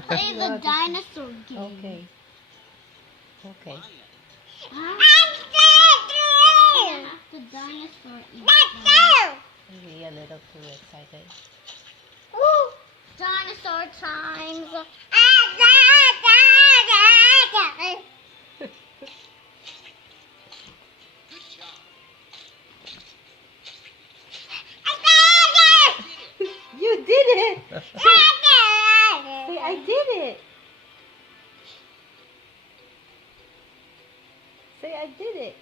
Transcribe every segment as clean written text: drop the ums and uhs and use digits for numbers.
play the dinosaur game. Okay. Okay. Huh? The dinosaur eats Maybe a little too excited. dinosaur times. You did it! Say, I did it! Say, I did it!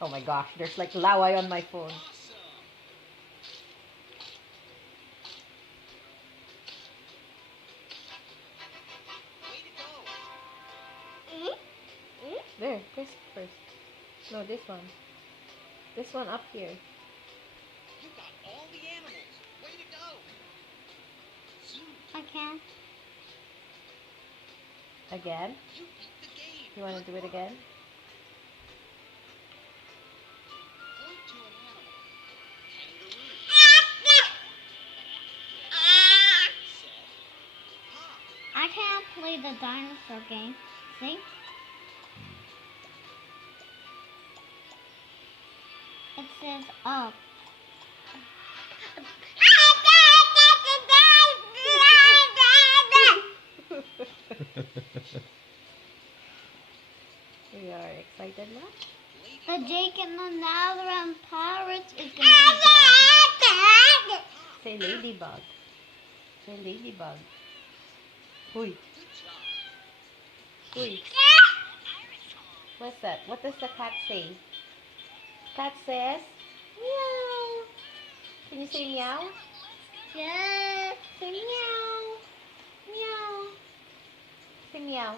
Oh my gosh, there's like laway on my phone. There, press first. No, this one. This one up here. You got all the animals. Way to go. I can't. Again? You beat the game. You want to do it again? Point to an animal. Kangaroo. Set. Hop. I can't play the dinosaur game. See? It says up. We are excited now. The Jake and the Netherlands Pirates is gonna be done. Say ladybug. Say ladybug. Huy. Good job. Huy. What's that? What does the cat say? Cat says meow. Can you say meow? Yes. Say meow. Meow. Say meow.